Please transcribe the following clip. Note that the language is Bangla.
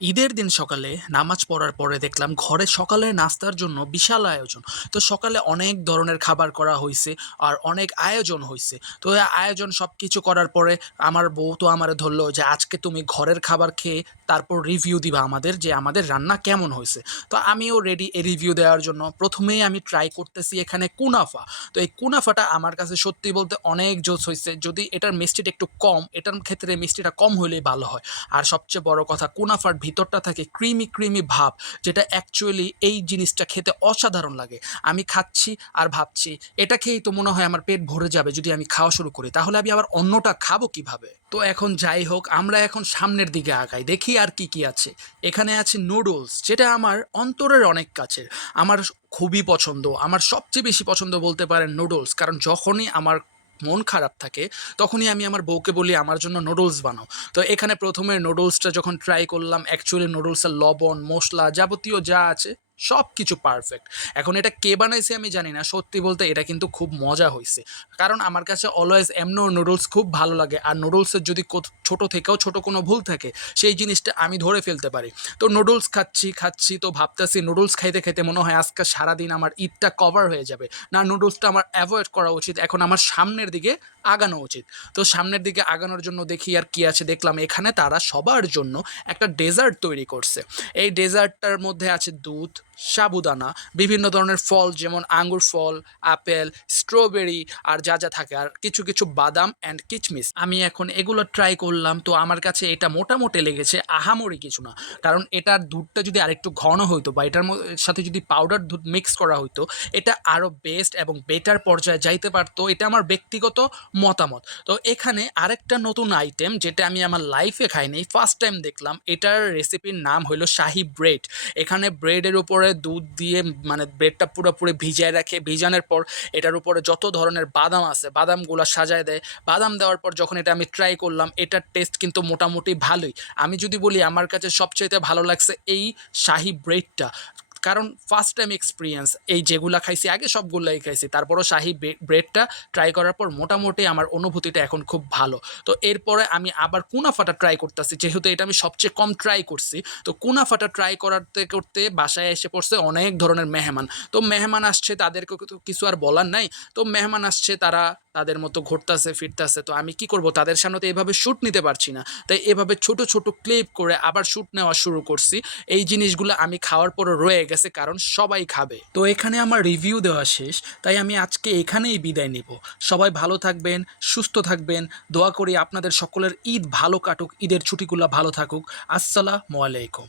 ঈদের দিন সকালে নামাজ পড়ার পরে দেখলাম ঘরে সকালের নাস্তার জন্য বিশাল আয়োজন। তো সকালে অনেক ধরনের খাবার করা হইছে আর অনেক আয়োজন হইছে। তো এই আয়োজন সবকিছু করার পরে আমার বউ তো আমারে ধরলো যে, "আজকে তুমি ঘরের খাবার খেয়ে তারপর রিভিউ দিবা আমাদের যে আমাদের রান্না কেমন হইছে।" তো আমিও রেডি এই রিভিউ দেওয়ার জন্য। ১ম এই আমি ট্রাই করতেছি এখানে কুনাফা। তো এই কুনাফাটা আমার কাছে সত্যি বলতে অনেক জোস হইছে। যদি এটার মিষ্টিটা একটু কম, এটার ক্ষেত্রে মিষ্টিটা কম হইলেই ভালো হয়। আর সবচেয়ে বড় কথা কুনাফার ভিতরটা থাকে ক্রিমি, ক্রিমি ভাব, যেটা অ্যাকচুয়ালি এই জিনিসটা খেতে অসাধারণ লাগে। আমি খাচ্ছি আর ভাবছি এটা খেয়েই তো মনে হয় আমার পেট ভরে যাবে যদি আমি খাওয়া শুরু করি। তাহলে আমি আবার অন্যটা খাবো কিভাবে? তো এখন যাই হোক, আমরা এখন সামনের দিকে আগাই। দেখি আর কি, কি আছে। এখানে আছে নুডলস, যেটা আমার অন্তরের অনেক কাছের। আমার খুবই পছন্দ। আমার সবচেয়ে বেশি পছন্দ বলতে পারেন নুডলস। কারণ যখনই আমার মন খারাপ থাকে, তখনই আমি আমার বউকে বলি আমার জন্য নুডলস বানাও। তো এখানে ১ম এ নুডলসটা যখন ট্রাই করলাম, অ্যাকচুয়ালি নুডলসের লবণ, মসলা যাবতীয় যা আছে সবকিছু পারফেক্ট। এখন এটা কে বানাইছে আমি জানি না। সত্যি বলতে এটা কিন্তু খুব মজা হইছে। কারণ আমার কাছে অলওয়েজ এমনেও নুডলস খুব ভালো লাগে। আর নুডলসের যদি ছোট থেকেও ছোট কোনো ভুল থাকে, সেই জিনিসটা আমি ধরে ফেলতে পারি। তো নুডলস খাচ্ছি তো ভাবতেছি নুডলস খাইতে, খাইতে মনে হয় আজকে সারাদিন আমার ঈদটা কভার হয়ে যাবে। না, নুডলসটা আমার এভয়েড করা উচিত। এখন আমার সামনের দিকে আগানো উচিত। তো সামনের দিকে আগানোর জন্য দেখি আর কি আছে। দেখলাম এখানে তারা সবার জন্য একটা ডেজার্ট তৈরি করছে। এই ডেজার্টটার মধ্যে আছে দুধ, সাবুদানা, বিভিন্ন ধরনের ফল যেমন আঙ্গুর ফল, আপেল, স্ট্রবেরি আর যা, যা থাকে আর কিছু, কিছু বাদাম অ্যান্ড কিচমিচ। আমি এখন এগুলো ট্রাই করলাম। তো আমার কাছে এটা মোটামুটি লেগেছে, আহামরি কিছু না। কারণ এটার দুধটা যদি আরেকটু ঘন হইতো বা এটার সাথে যদি পাউডার দুধ মিক্স করা হইতো, এটা আরও বেস্ট এবং বেটার পর্যায়ে যাইতে পারতো। এটা আমার ব্যক্তিগত মতামত। তো এখানে আরেকটা নতুন আইটেম যেটা আমি আমার লাইফে খাইনি, ফার্স্ট টাইম দেখলাম। এটার রেসিপির নাম হলো শাহী ব্রেড। এখানে ব্রেডের উপরে দুধ দিয়ে মানে ব্রেডটা পুরোপুরি ভিজায় রাখে। ভিজানোর পর এটার উপরে যত ধরনের বাদাম আছে বাদামগুলা সাজায় দেয়। বাদাম দেওয়ার পর যখন এটা আমি ট্রাই করলাম, এটার টেস্ট কিন্তু মোটামুটি ভালোই। আমি যদি বলি আমার কাছে সবচাইতে ভালো লাগছে এই শাহী ব্রেডটা। কারণ ফার্স্ট টাইম এক্সপেরিয়েন্স, এই যেগুলা খাইছি আগে সবগুলাই খাইছি। তারপরও শাহী ব্রেডটা ট্রাই করার পর মোটামুটি আমার অনুভূতিটা এখন খুব ভালো। তো এরপরে আমি আবার কুনাফাটা ট্রাই করতেছি। যেহেতু এটা আমি সবচেয়ে কম ট্রাই করছি, তো কুনাফাটা ট্রাই করতে, করতে বাসায় এসে পড়ছে অনেক ধরনের মেহমান। তো মেহমান আসছে, তাদেরকে তো কিছু আর বলার নাই। তো মেহমান আসছে, তারা তাদের মতো ঘুরতাছে, ফিরতাছে। তো আমি কি করব? তাদের সামনে তো এভাবে শুট নিতে পারছি না। তাই এভাবে ছোট, ছোট ক্লিপ করে আবার শুট নেওয়া শুরু করছি। এই জিনিসগুলো আমি খাওয়ার পরও রয়ে গেছে কারণ সবাই খাবে। তো এখানে আমার রিভিউ দেওয়া শেষ। তাই আমি আজকে এখানেই বিদায় নিব। সবাই ভালো থাকবেন, সুস্থ থাকবেন। দোয়া করি আপনাদের সকলের ঈদ ভালো কাটুক, ঈদের ছুটিগুলো ভালো থাকুক। আসসালামু আলাইকুম।